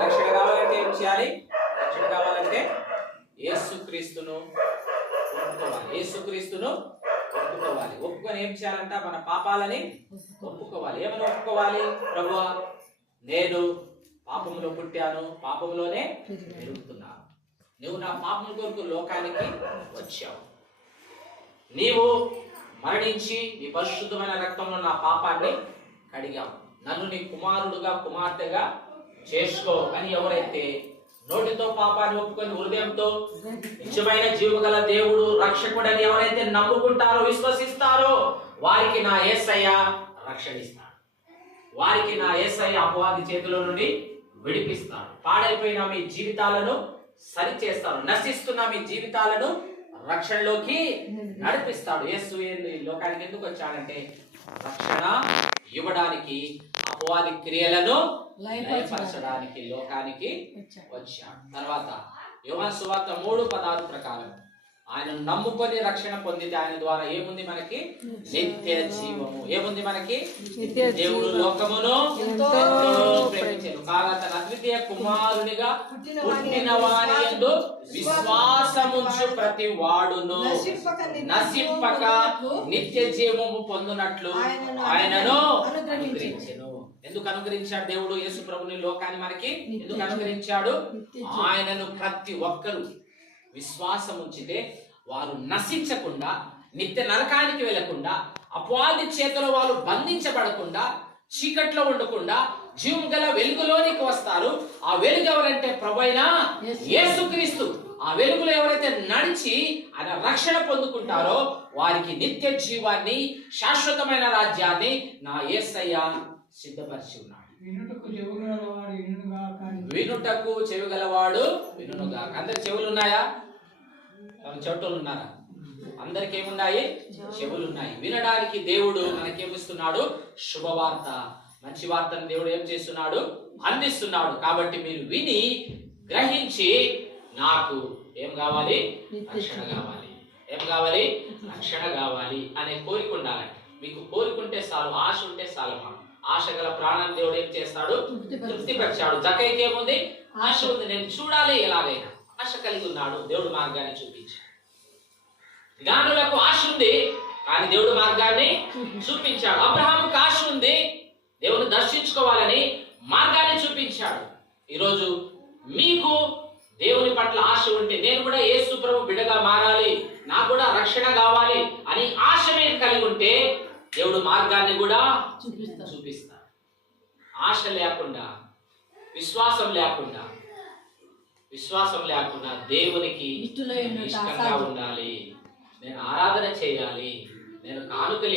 రక్షణ కావాలంటే ఏం చేయాలి? రక్షణ కావాలంటే యేసుక్రీస్తును ఒప్పుకోవాలి. యేసుక్రీస్తును ఒప్పుకోవాలి. ఒప్పుకొని ఏం చేయాలంట? మన పాపాలని ఒప్పుకోవాలి. ఏమని ఒప్పుకోవాలి? ప్రభువా, నేను పాపంలో పుట్టాను, పాపంలోనే పెరుగుతున్నాను. నువ్వు నా పాపం కొరకు లోకానికి వచ్చావు. నీవు మరణించి నీ పరిశుద్ధమైన రక్తంలో నా పాపాన్ని కడిగావు. నన్ను నీ కుమారుడుగా కుమార్తెగా చేసుకో అని ఎవరైతే నోటితో పాపాన్ని ఒప్పుకొని హృదయంతో నిజమైన జీవగల దేవుడు రక్షకుడని ఎవరైతే నమ్ముకుంటారో, విశ్వసిస్తారో, వారికి నా యేసయ్య రక్షణ ఇస్తాడు. వారికి నా యేసయ్య అపవాది చేతిలో నుండి విడిపిస్తాడు. పాడైపోయిన మీ జీవితాలను సరిచేస్తాడు. నశిస్తున్న మీ జీవితాలను రక్షణలోకి నడిపిస్తాడు. యేసు లోకానికి ఎందుకు వచ్చాడంటే రక్షణ ఇవ్వడానికి, అపవాది క్రియలను లయపరచడానికి లోకానికి వచ్చాడు. తర్వాత యోహాను సువార్త 3:16 ప్రకారం ఆయనను నమ్ముకొని రక్షణ పొందితే ఆయన ద్వారా ఏముంది? మనకి నిత్య జీవము. ఏముంది మనకి? దేవుడు లోకమును ఎంతో ప్రేమించెను కాగా తన అద్వితీయ కుమారునిగా పుట్టిన వాని యందు విశ్వాసముంచు ప్రతి వాడును నశింపక నిత్య జీవము పొందునట్లు ఆయనను అనుగ్రహించెను. ఎందుకు అనుగ్రహించాడు దేవుడు యేసు ప్రభుని లోకాన్ని మనకి? ఎందుకు అనుగ్రహించాడు? ఆయనను ప్రతి ఒక్కరు విశ్వాసం ఉంచితే వారు నశించకుండా, నిత్య నరకానికి వెళ్లకుండా, అపవాది చేతిలో వాళ్ళు బంధించబడకుండా, చీకట్లో ఉండకుండా జీవం గల వెలుగులోనికి వస్తారు. ఆ వెలుగు ఎవరంటే ప్రభువైన యేసుక్రీస్తు. ఆ వెలుగులో ఎవరైతే నడిచి ఆయన రక్షణ పొందుకుంటారో వారికి నిత్య జీవాన్ని, శాశ్వతమైన రాజ్యాన్ని నా యేసయ్య సిద్ధపరిచి ఉన్నాడు. వినుటకు చెవిగలవాడు వినుగాక. అందరి చెవులు ఉన్నాయా? చెవిటోళ్ళు ఉన్నారా? అందరికి ఏమున్నాయి? చెవులు ఉన్నాయి. వినడానికి దేవుడు మనకేమిస్తున్నాడు? శుభవార్త, మంచి వార్తను దేవుడు ఏం చేస్తున్నాడు? అందిస్తున్నాడు. కాబట్టి మీరు విని గ్రహించి నాకు ఏం కావాలి? రక్షణ కావాలి. ఏం కావాలి? రక్షణ కావాలి అనే కోరిక ఉండాలి. మీకు కోరికుంటే చాలు, ఆశ ఉంటే చాలు. ఆశ గల ప్రాణాన్ని దేవుడు ఏం చేస్తాడు? తృప్తిపరిచాడు. జక్కయ్యకి ఏముంది? ఆశ ఉంది. నేను చూడాలి, ఎలాగైనా ఆశ కలిగి ఉన్నాడు. దేవుడు మార్గాన్ని చూపించాడు. జ్ఞానులకు ఆశ ఉంది, కానీ దేవుడు మార్గాన్ని చూపించాడు. అబ్రహాముకు ఆశ ఉంది, దేవుని దర్శించుకోవాలని మార్గాన్ని చూపించాడు. ఈరోజు మీకు దేవుని పట్ల ఆశ ఉంటే, నేను కూడా యేసు ప్రభు బిడ్డగా మారాలి, నాకు కూడా రక్షణ కావాలి అని ఆశ మీరు కలిగి ఉంటే దేవుడు మార్గాన్ని కూడా చూపిస్తాడు. ఆశ లేకుండా, విశ్వాసం లేకుండా దేవునికి ఇష్టంగా ఉండాలి. నేను ఆరాధన చేయాలి, నేను కానుకలు